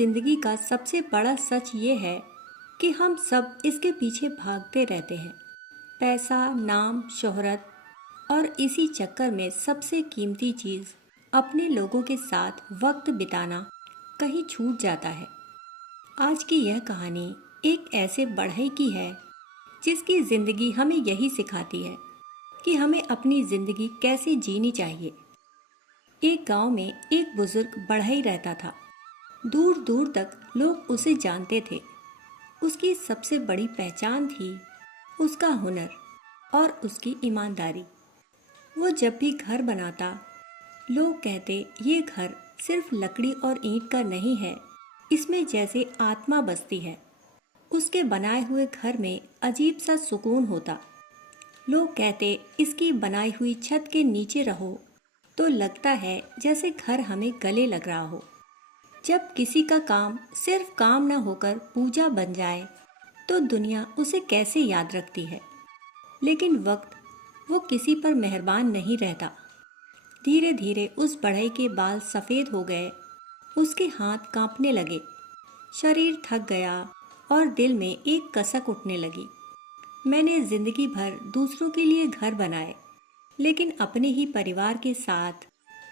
जिंदगी का सबसे बड़ा सच ये है कि हम सब इसके पीछे भागते रहते हैं। पैसा, नाम, शोहरत और इसी चक्कर में सबसे कीमती चीज़ अपने लोगों के साथ वक्त बिताना कहीं छूट जाता है। आज की यह कहानी एक ऐसे बढ़ई की है जिसकी ज़िंदगी हमें यही सिखाती है कि हमें अपनी ज़िंदगी कैसे जीनी चाहिए। एक गांव में एक बुजुर्ग बढ़ई रहता था। दूर दूर तक लोग उसे जानते थे। उसकी सबसे बड़ी पहचान थी उसका हुनर और उसकी ईमानदारी। वो जब भी घर बनाता, लोग कहते ये घर सिर्फ लकड़ी और ईंट का नहीं है, इसमें जैसे आत्मा बसती है। उसके बनाए हुए घर में अजीब सा सुकून होता। लोग कहते इसकी बनाई हुई छत के नीचे रहो तो लगता है जैसे घर हमें गले लग रहा हो। जब किसी का काम सिर्फ काम न होकर पूजा बन जाए तो दुनिया उसे कैसे याद रखती है। लेकिन वक्त वो किसी पर मेहरबान नहीं रहता। धीरे धीरे उस बढ़ई के बाल सफ़ेद हो गए, उसके हाथ कांपने लगे, शरीर थक गया और दिल में एक कसक उठने लगी। मैंने जिंदगी भर दूसरों के लिए घर बनाए, लेकिन अपने ही परिवार के साथ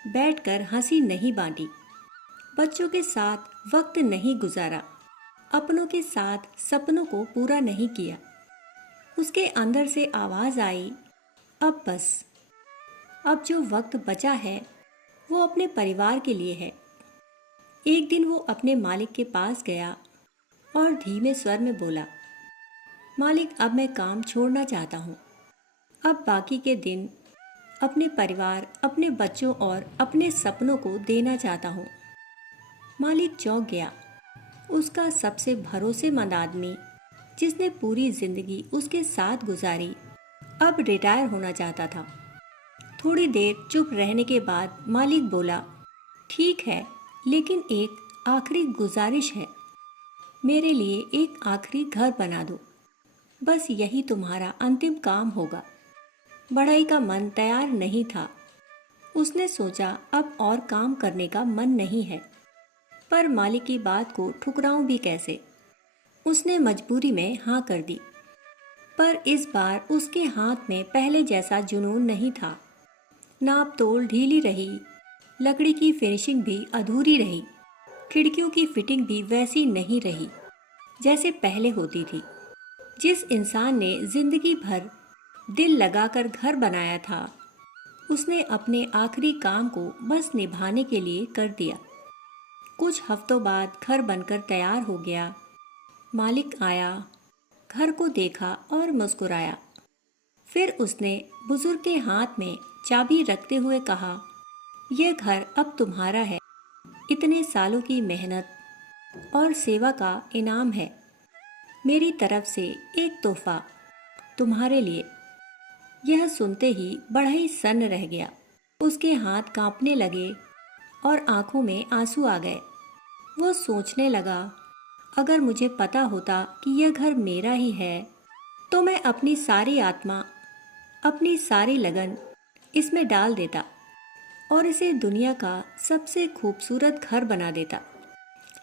बैठकर हंसी नहीं बांटी, बच्चों के साथ वक्त नहीं गुजारा, अपनों के साथ सपनों को पूरा नहीं किया। उसके अंदर से आवाज़ आई, अब बस। अब जो वक्त बचा है वो अपने परिवार के लिए है। एक दिन वो अपने मालिक के पास गया और धीमे स्वर में बोला, मालिक, अब मैं काम छोड़ना चाहता हूँ। अब बाकी के दिन अपने परिवार, अपने बच्चों और अपने सपनों को देना चाहता हूँ। मालिक चौंक गया। उसका सबसे भरोसेमंद आदमी, जिसने पूरी जिंदगी उसके साथ गुजारी, अब रिटायर होना चाहता था। थोड़ी देर चुप रहने के बाद मालिक बोला, ठीक है, लेकिन एक आखिरी गुजारिश है। मेरे लिए एक आखिरी घर बना दो। बस यही तुम्हारा अंतिम काम होगा। बढ़ई का मन तैयार नहीं था। उसने सोचा अब और काम करने का मन नहीं है, पर मालिक की बात को ठुकराऊं भी कैसे। उसने मजबूरी में हाँ कर दी। पर इस बार उसके हाथ में पहले जैसा जुनून नहीं था। नाप तोल ढीली रही, लकड़ी की फिनिशिंग भी अधूरी रही, खिड़कियों की फिटिंग भी वैसी नहीं रही जैसे पहले होती थी। जिस इंसान ने जिंदगी भर दिल लगाकर घर बनाया था, उसने अपने आखिरी काम को बस निभाने के लिए कर दिया। कुछ हफ्तों बाद घर बनकर तैयार हो गया। मालिक आया, घर को देखा और मुस्कुराया। फिर उसने बुजुर्ग के हाथ में चाबी रखते हुए कहा, यह घर अब तुम्हारा है। इतने सालों की मेहनत और सेवा का इनाम है। मेरी तरफ से एक तोहफा तुम्हारे लिए। यह सुनते ही बढ़ई सन्न रह गया। उसके हाथ कांपने लगे और आंखों में आंसू आ गए। वो सोचने लगा, अगर मुझे पता होता कि यह घर मेरा ही है तो मैं अपनी सारी आत्मा, अपनी सारी लगन इसमें डाल देता और इसे दुनिया का सबसे खूबसूरत घर बना देता।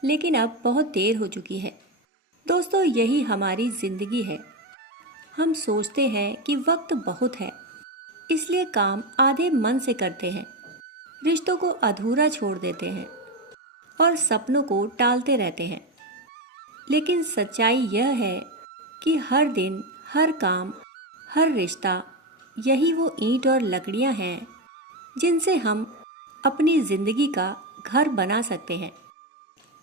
लेकिन अब बहुत देर हो चुकी है। दोस्तों, यही हमारी जिंदगी है। हम सोचते हैं कि वक्त बहुत है, इसलिए काम आधे मन से करते हैं, रिश्तों को अधूरा छोड़ देते हैं और सपनों को टालते रहते हैं। लेकिन सच्चाई यह है कि हर दिन, हर काम, हर रिश्ता, यही वो ईंट और लकड़ियां हैं जिनसे हम अपनी जिंदगी का घर बना सकते हैं।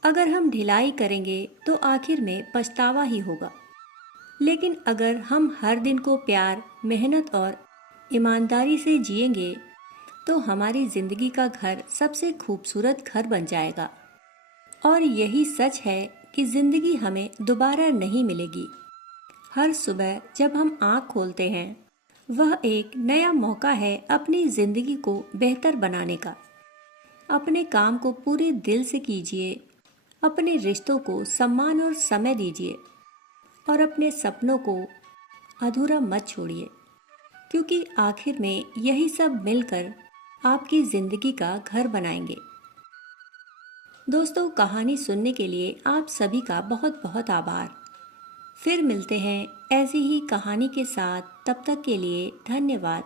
अगर हम ढिलाई करेंगे तो आखिर में पछतावा ही होगा। लेकिन अगर हम हर दिन को प्यार, मेहनत और ईमानदारी से जिएंगे तो हमारी ज़िंदगी का घर सबसे खूबसूरत घर बन जाएगा। और यही सच है कि ज़िंदगी हमें दोबारा नहीं मिलेगी। हर सुबह जब हम आँख खोलते हैं, वह एक नया मौका है अपनी ज़िंदगी को बेहतर बनाने का। अपने काम को पूरे दिल से कीजिए, अपने रिश्तों को सम्मान और समय दीजिए और अपने सपनों को अधूरा मत छोड़िए, क्योंकि आखिर में यही सब मिलकर आपकी ज़िंदगी का घर बनाएंगे। दोस्तों, कहानी सुनने के लिए आप सभी का बहुत बहुत आभार। फिर मिलते हैं ऐसी ही कहानी के साथ। तब तक के लिए धन्यवाद।